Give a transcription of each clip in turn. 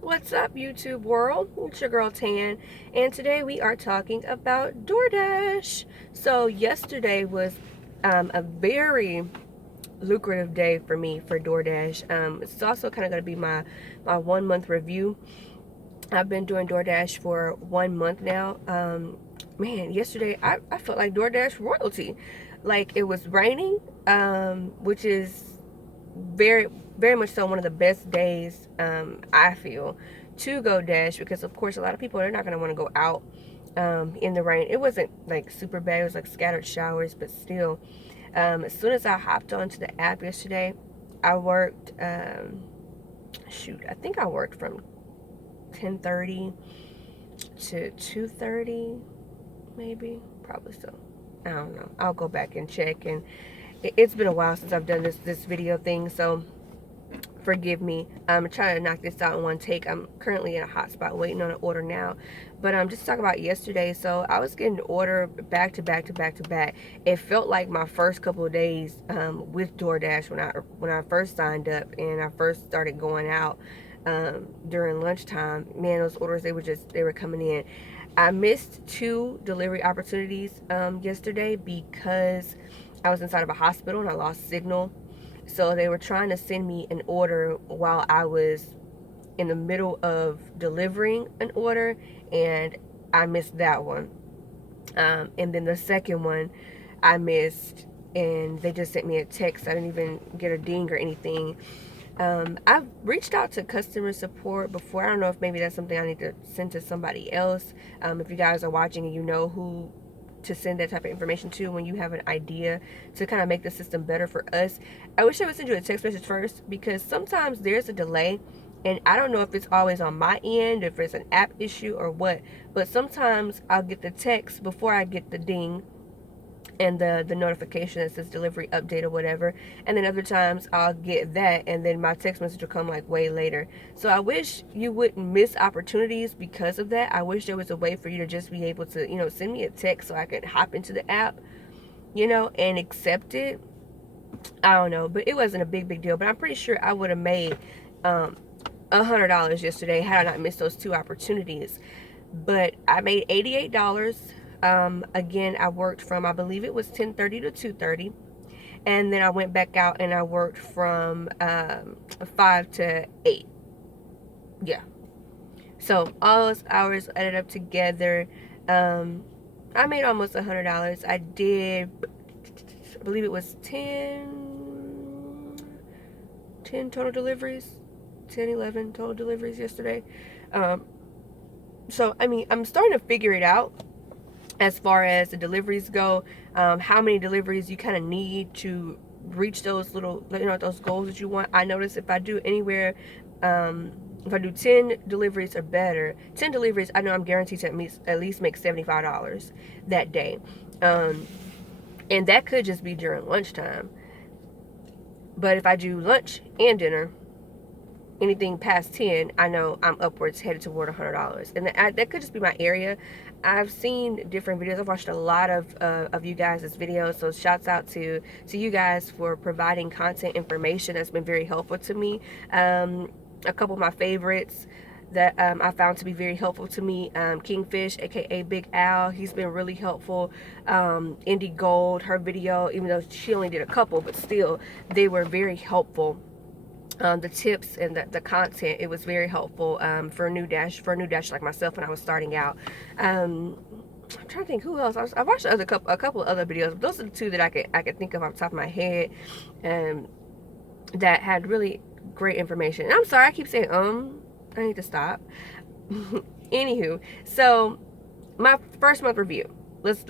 What's up, YouTube world? It's your girl Tan, and today we are talking about Doordash. So yesterday was a very lucrative day for me for Doordash. It's also kind of going to be my 1 month review. I've been doing Doordash for 1 month now. Man, yesterday I felt like Doordash royalty. Like it was raining, which is very much so one of the best days, I feel, to go dash, because of course a lot of people are not going to want to go out in the rain. It wasn't like super bad, it was like scattered showers, but still, as soon as I hopped onto the app yesterday, I worked, I think I worked from 10:30 to 2:30, maybe, probably so. I don't know, I'll go back and check. And it's been a while since I've done this video thing, so forgive me. I'm trying to knock this out in one take. I'm currently in a hot spot waiting on an order now. But just to talk about yesterday, so I was getting order back to back to back to back. It felt like my first couple of days with DoorDash when I first signed up and I first started going out during lunchtime. Man, those orders, they were coming in. I missed 2 delivery opportunities yesterday because I was inside of a hospital and I lost signal. So they were trying to send me an order while I was in the middle of delivering an order, and I missed that one. And then the second one I missed, and they just sent me a text. I didn't even get a ding or anything. I've reached out to customer support before. I don't know if maybe that's something I need to send to somebody else. If you guys are watching and you know who to send that type of information to, when you have an idea to kind of make the system better for us, I wish I would send you a text message first, because sometimes there's a delay, and I don't know if it's always on my end, if it's an app issue or what, but sometimes I'll get the text before I get the ding and the notification that says delivery update or whatever, and then other times I'll get that and then my text message will come like way later. So I wish you wouldn't miss opportunities because of that. I wish there was a way for you to just be able to, send me a text so I could hop into the app, and accept it. I don't know, but it wasn't a big deal. But I'm pretty sure I would have made $100 yesterday had I not missed those 2 opportunities. But I made $88. Again, I worked from, I believe it was 10:30 to 2:30, and then I went back out and I worked from 5 to 8. Yeah. So all those hours added up together. I made almost $100. I did, I believe it was 10 total deliveries, 10, 11 total deliveries yesterday. So, I mean, I'm starting to figure it out as far as the deliveries go, how many deliveries you kind of need to reach those little, those goals that you want. I notice if I do anywhere, if I do 10 deliveries or better, 10 deliveries, I know I'm guaranteed to at least make $75 that day. And that could just be during lunchtime. But if I do lunch and dinner, anything past 10, I know I'm upwards headed toward $100. And that could just be my area. I've seen different videos. I've watched a lot of you guys' videos, so shouts out to you guys for providing content information that's been very helpful to me. A couple of my favorites that I found to be very helpful to me, Kingfish, aka Big Al, he's been really helpful. Indie Gold, her video, even though she only did a couple, but still they were very helpful. The tips and the content, it was very helpful for a new dash like myself when I was starting out. I'm trying to think who else. I watched a couple of other videos, but those are the 2 that I could think of off the top of my head, that had really great information. And I'm sorry, I keep saying I need to stop. Anywho, so my first month review. Let's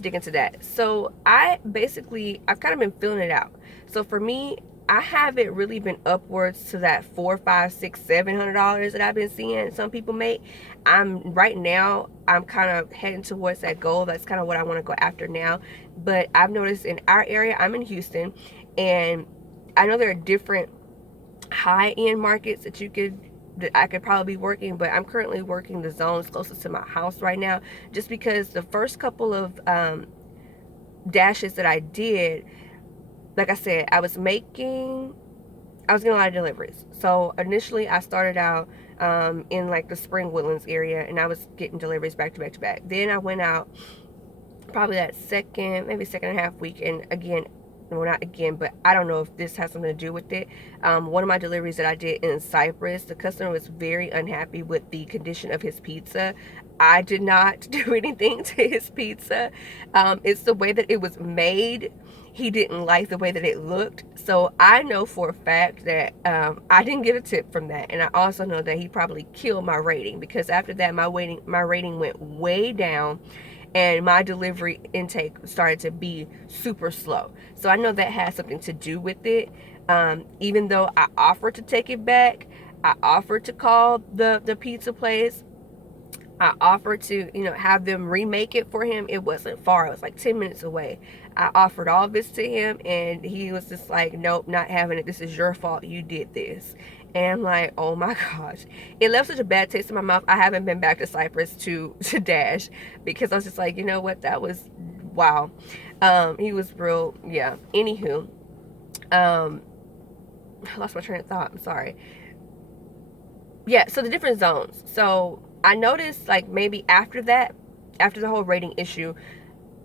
dig into that. So I've kind of been feeling it out. So for me, I haven't really been upwards to that $400, $500, $600, $700 that I've been seeing some people make. Right now, I'm kind of heading towards that goal. That's kind of what I want to go after now. But I've noticed in our area, I'm in Houston, and I know there are different high-end markets that I could probably be working, but I'm currently working the zones closest to my house right now, just because the first couple of dashes that I did, like I said, I I was getting a lot of deliveries. So initially I started out in like the Spring Woodlands area, and I was getting deliveries back to back to back. Then I went out probably that maybe second and a half week, and again, well, not again, but I don't know if this has something to do with it. One of my deliveries that I did in Cyprus, the customer was very unhappy with the condition of his pizza. I did not do anything to his pizza. It's the way that it was made. He didn't like the way that it looked. So I know for a fact that I didn't get a tip from that. And I also know that he probably killed my rating, because after that, my rating went way down, and my delivery intake started to be super slow. So I know that has something to do with it. Even though I offered to take it back, I offered to call the pizza place, I offered to, have them remake it for him. It wasn't far. It was like 10 minutes away. I offered all this to him, and he was just like, nope, not having it. This is your fault. You did this. And I'm like, oh my gosh. It left such a bad taste in my mouth. I haven't been back to Cyprus to Dash, because I was just like, you know what? That was, wow. He was real, yeah. Anywho, I lost my train of thought. I'm sorry. Yeah, so the different zones. So I noticed, like, maybe after that, after the whole rating issue,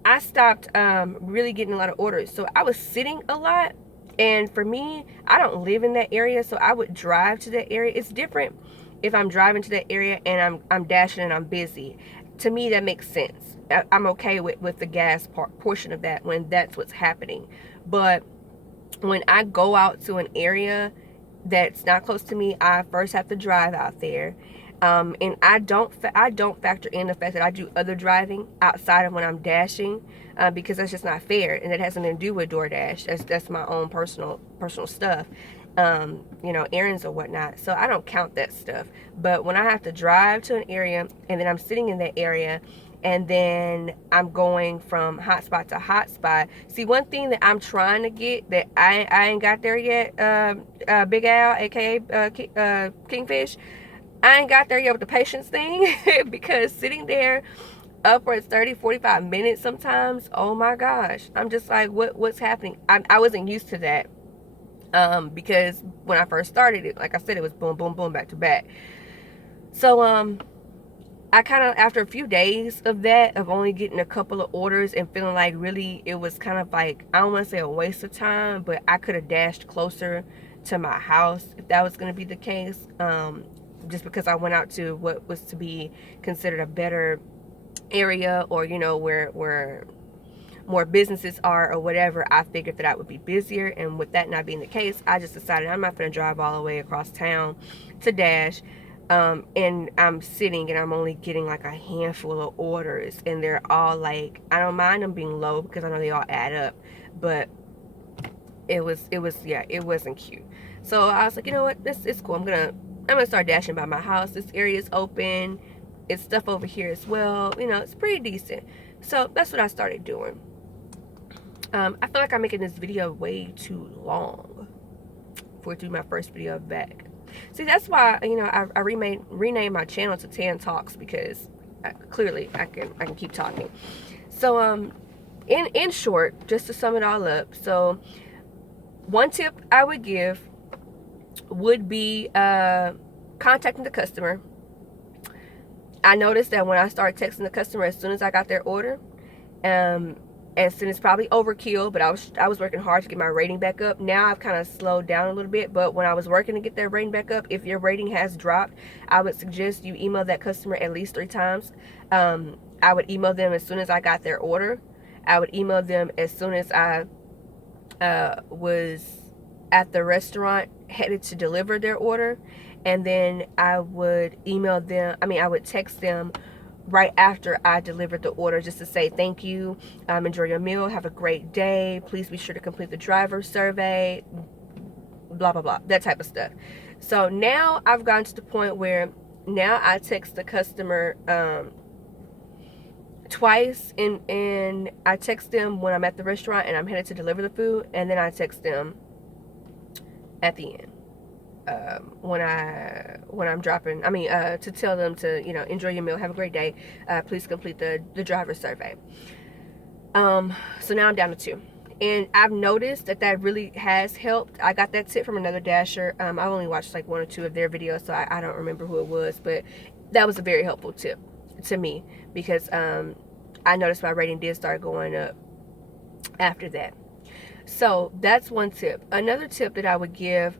I stopped really getting a lot of orders. So I was sitting a lot, and for me, I don't live in that area, so I would drive to that area. It's different if I'm driving to that area and I'm dashing and I'm busy. To me, that makes sense. I'm okay with the gas portion of that when that's what's happening. But when I go out to an area that's not close to me, I first have to drive out there. And I don't factor in the fact that I do other driving outside of when I'm dashing, because that's just not fair, and it has nothing to do with DoorDash. That's my own personal stuff, errands or whatnot. So I don't count that stuff. But when I have to drive to an area, and then I'm sitting in that area, and then I'm going from hotspot to hotspot. See, one thing that I'm trying to get that I ain't got there yet, Big Al, aka Kingfish. I ain't got there yet with the patience thing, because sitting there upwards 30-45 minutes sometimes, oh my gosh, I'm just like, what's happening? I wasn't used to that, because when I first started it, like I said, it was boom boom boom back to back. So I kind of, after a few days of that, of only getting a couple of orders and feeling like really it was kind of like, I don't want to say a waste of time, but I could have dashed closer to my house if that was going to be the case. Just because I went out to what was to be considered a better area, or where more businesses are or whatever, I figured that I would be busier. And with that not being the case, I just decided I'm not going to drive all the way across town to Dash. And I'm sitting and I'm only getting like a handful of orders, and they're all like, I don't mind them being low because I know they all add up, but it wasn't cute. So I was like, you know what, this is cool. I'm gonna start dashing by my house. This area is open. It's stuff over here as well. It's pretty decent. So that's what I started doing. I feel like I'm making this video way too long for it to be my first video back. See, that's why I renamed my channel to Tan Talks, because clearly I can keep talking. So in short, just to sum it all up, so one tip I would give would be contacting the customer. I noticed that when I started texting the customer as soon as I got their order, and it's probably overkill, but I was working hard to get my rating back up. Now I've kind of slowed down a little bit, but when I was working to get their rating back up, if your rating has dropped, I would suggest you email that customer at least 3 times. I would email them as soon as I got their order. I would email them as soon as I was at the restaurant headed to deliver their order, and then I would I would text them right after I delivered the order, just to say thank you, enjoy your meal, have a great day, please be sure to complete the driver survey, blah blah blah, that type of stuff. So now I've gotten to the point where now I text the customer twice, and I text them when I'm at the restaurant and I'm headed to deliver the food, and then I text them at the end when I'm dropping, to tell them to enjoy your meal, have a great day, please complete the driver survey. So now I'm down to 2. And I've noticed that really has helped. I got that tip from another Dasher. I've only watched like 1 or 2 of their videos, so I don't remember who it was, but that was a very helpful tip to me, because I noticed my rating did start going up after that. So that's one tip. Another tip that I would give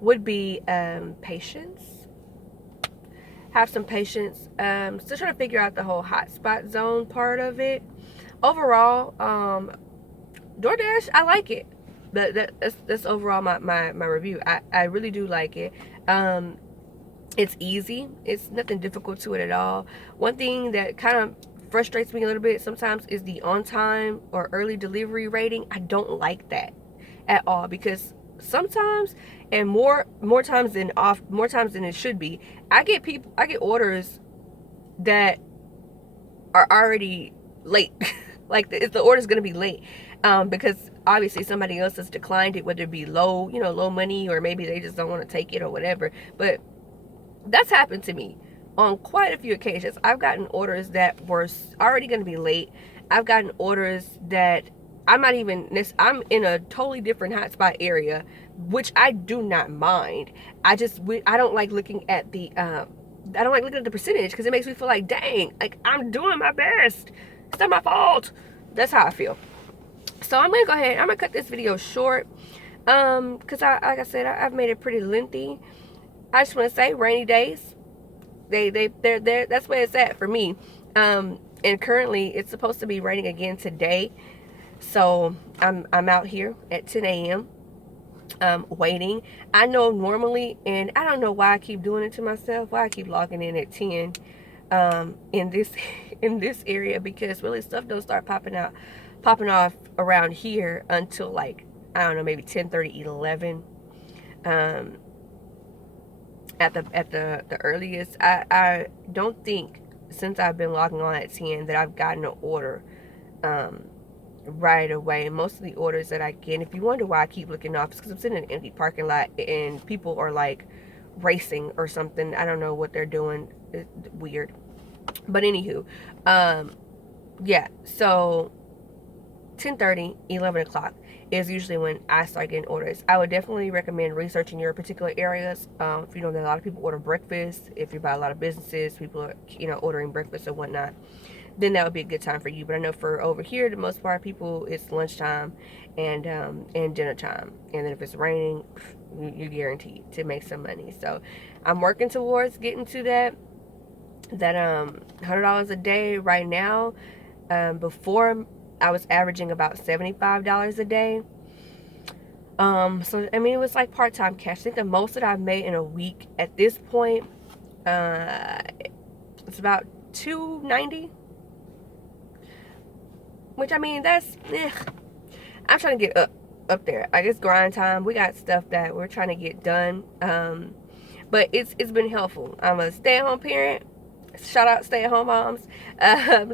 would be patience. Have some patience. Still trying to figure out the whole hotspot zone part of it. Overall, DoorDash, I like it. That's overall my review. I really do like it. It's easy. It's nothing difficult to it at all. One thing that kind of frustrates me a little bit sometimes is the on time or early delivery rating. I don't like that at all, because sometimes, and more times than it should be, I get orders that are already late. Like the order's gonna be late, because obviously somebody else has declined it, whether it be low money, or maybe they just don't want to take it or whatever. But that's happened to me on quite a few occasions. I've gotten orders that were already going to be late. I've gotten orders that I'm in a totally different hotspot area, which I do not mind. I don't like looking at the percentage, because it makes me feel like, dang, like I'm doing my best. It's not my fault. That's how I feel. So I'm gonna go ahead. I'm gonna cut this video short, because like I said, I've made it pretty lengthy. I just want to say, rainy days, they're there. That's where it's at for me. And currently it's supposed to be raining again today. So I'm out here at 10 a.m. Waiting. I know normally, and I don't know why I keep doing it to myself, why I keep logging in at 10 in this area, because really stuff don't start popping off around here until, like, I don't know, maybe 10:30, 11. At the earliest. I don't think, since I've been logging on at 10, that I've gotten an order right away. And most of the orders that I get, and if you wonder why I keep looking off, it's because I'm sitting in an empty parking lot and people are like racing or something. I don't know what they're doing. It's weird. But anywho, yeah, so 10:30, 11 o'clock is usually when I start getting orders. I would definitely recommend researching your particular areas. If you know that a lot of people order breakfast, if you buy a lot of businesses, people are, ordering breakfast or whatnot, then that would be a good time for you. But I know for over here, the most part of people, it's lunchtime and dinner time. And then if it's raining, you're guaranteed to make some money. So I'm working towards getting to that $100 a day right now. Before, I was averaging about $75 a day. So I mean, it was like part-time cash. I think the most that I've made in a week at this point, it's about $290, which, I mean, that's I'm trying to get up there. I guess grind time. We got stuff that we're trying to get done, but it's been helpful. I'm a stay-at-home parent. Shout out stay-at-home moms.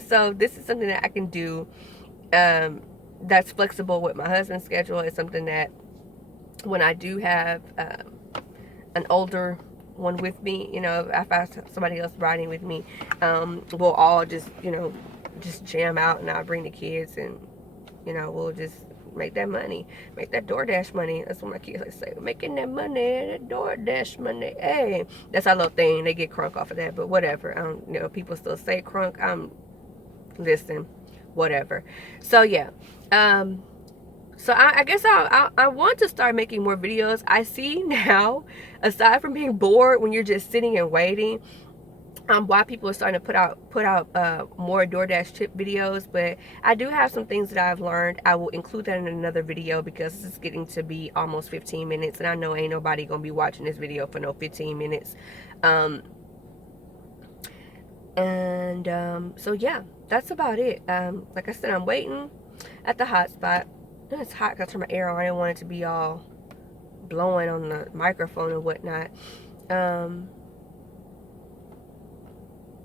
So this is something that I can do, that's flexible with my husband's schedule. It's something that, when I do have an older one with me, if I have somebody else riding with me, we'll all just jam out, and I'll bring the kids, and we'll just make that money, make that DoorDash money. That's what my kids like to say, making that money, that DoorDash money. Hey, that's our little thing. They get crunk off of that, but whatever. I don't, people still say crunk. Listen, whatever. So yeah, so I guess I want to start making more videos. I see now, aside from being bored when you're just sitting and waiting, why people are starting to put out more DoorDash tip videos. But I do have some things that I've learned. I will include that in another video, because it's getting to be almost 15 minutes, and I know ain't nobody gonna be watching this video for no 15 minutes. So yeah, that's about it. Like I said, I'm waiting at the hotspot. It's hot because I turned my air on. I didn't want it to be all blowing on the microphone and whatnot.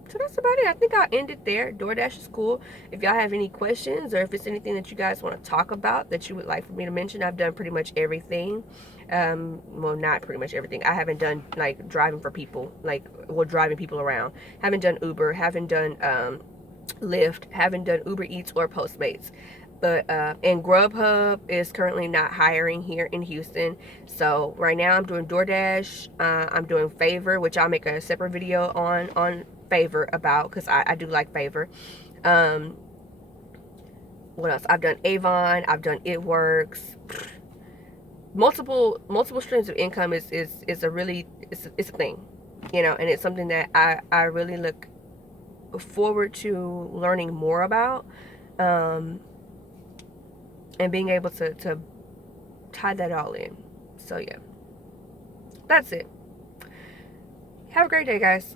So that's about it. I think I'll end it there. DoorDash is cool. If y'all have any questions, or if it's anything that you guys want to talk about that you would like for me to mention, I've done pretty much everything. Well, not pretty much everything. I haven't done like driving for people, driving people around. Haven't done Uber. Haven't done Lyft, haven't done Uber Eats or Postmates. But and Grubhub is currently not hiring here in Houston. So right now I'm doing Doordash. I'm doing Favor, which I'll make a separate video on Favor about, because I do like Favor. What else? I've done Avon. I've done It Works. Multiple streams of income is a really, it's a thing, you know, and it's something that I really look forward to learning more about, and being able to tie that all in. So yeah, that's it. Have a great day, guys.